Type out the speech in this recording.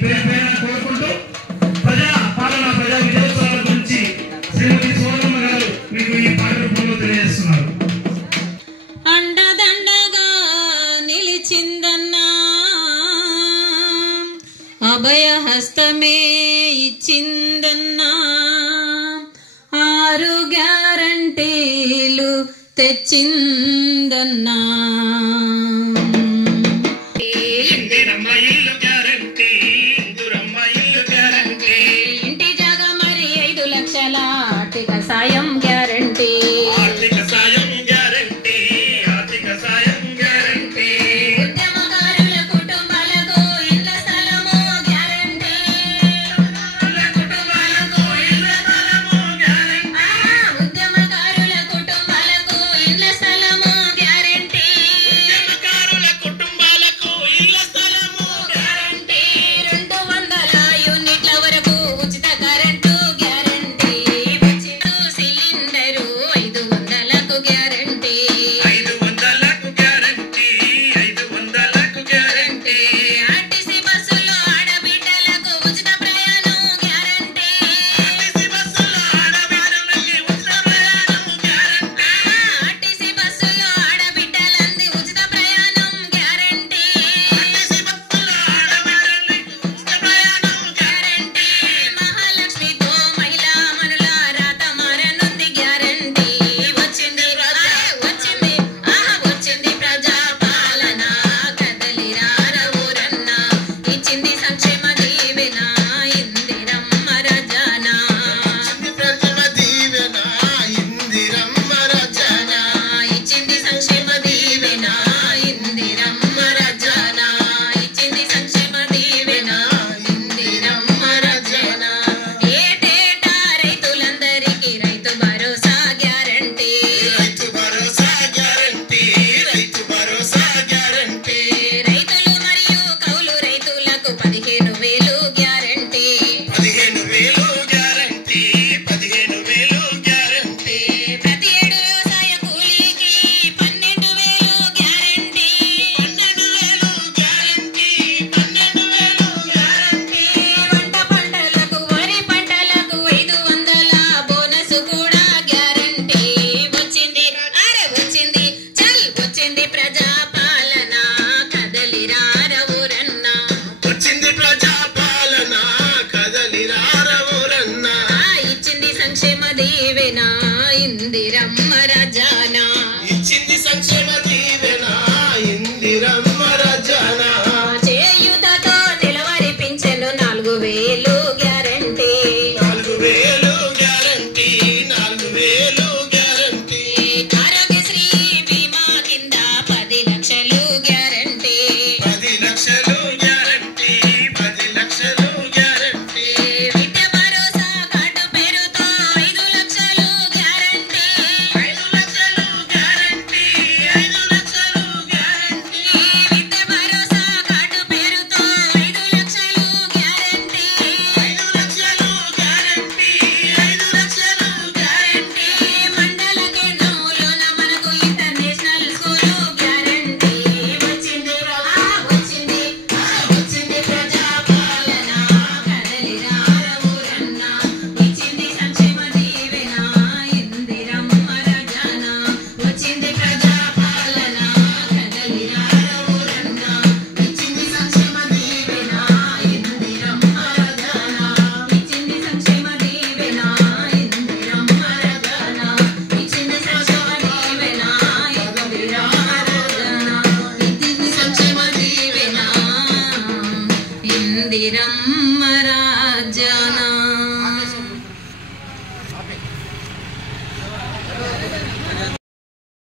పేరు పేరున కోరుకుంటూ ప్రజా పాలన ప్రజా విజయోత్సవాల గురించి శ్రీమతి సోనమ్మ గారు మీకు ఈ పాట రూపంలో తెలియజేస్తున్నారు. అండదండగా నిలిచిందన్నా అభయ హస్తమే ఇచ్చిందన్నా 6 గ్యారంటీలు తెచ్చిందన్నా ఇంటి జాగ మరి 5 లక్షల ఆర్థిక సాయం గ్యారంటీ ఉద్యమకారుల కుటుంబాలకు ఇళ్ల స్థలము గ్యారంటీ ఉద్యమకారుల కుటుంబాలకు ఇళ్ల స్థలము గ్యారంటీ 200 యూనిట్ల వరకు ఉచిత కరెంటు గ్యారంటీ సిలిండరు 500లకు గ్యారంటీ ఆర్టీసీ బస్సులో ఆడబిడ్డలకు ఉచిత ప్రయాణం గ్యారంటీ ఆర్టీసీ బస్సులో ఆడబిడ్డలంది ఉచిత ప్రయాణం గ్యారంటీ మహాలక్ష్మితో మహిళా మనుల రాత మారనుంది గ్యారంటీ వచ్చింది ప్రజా పాలన కదలిరార ఊరన్న ఇచ్చింది సంక్షేమ దీవెన ఇందిరమ్మ రజానా ఇచ్చింది సంక్షేమ దీవెన ఇందిరమ్మ రజానా ఇచ్చింది సంక్షేమ దీవెన ఇందిరమ్మ రజానా ఏటేటా రైతులందరికీ రైతు భరోసా గ్యారంటీ రైతులు మరియు కౌలు రైతులకు 15,000 గ్యారంటీ ప్రతి ఏడు వ్యవసాయ కూలీకి 12,000 గ్యారంటీ వంట పంటలకు వరి పంటలకు 500 బోనస్ కూడా గ్యారంటీ వచ్చింది ప్రజా పాలన కదలిరార ఊరన్న ఇచ్చింది సంక్షేమ దీవెన ఇందిరమ్మ రజానా చేయూతతో నెలవారీ పింఛను 4,000 గ్యారంటీ ఆరోగ్యశ్రీ బీమా కింద 10 లక్షలు గ్యారంటీ విద్య భరోసా కార్డు పేరుతో 5 లక్షలు గ్యారంటీ విద్య భరోసా కార్డు పేరుతో 5 లక్షలు గ్యారంటీ మండల కేంద్రంలోన మనకు ఇంటర్నేషనల్ స్కూలు గ్యారంటీ వచ్చింది ప్రజా పాలన కదలిరార ఊరన్న ఇచ్చింది సంక్షేమ దీవెన ఇందిరమ్మ రజానా వచ్చింది ప్రజా పాలన కదలిరార ఊరన్న ఇచ్చింది సంక్షేమ దీవెన ఇందిరమ్మ రజానా ఇచ్చింది సంక్షేమ దీవెన ఇందిరమ్మ రజానా ఇచ్చింది సంక్షేమ దీవెన ఇందిరమ్మ రజానా ఇచ్చింది సంక్షేమ దీవెన ఇందిరమ్మ రాజానా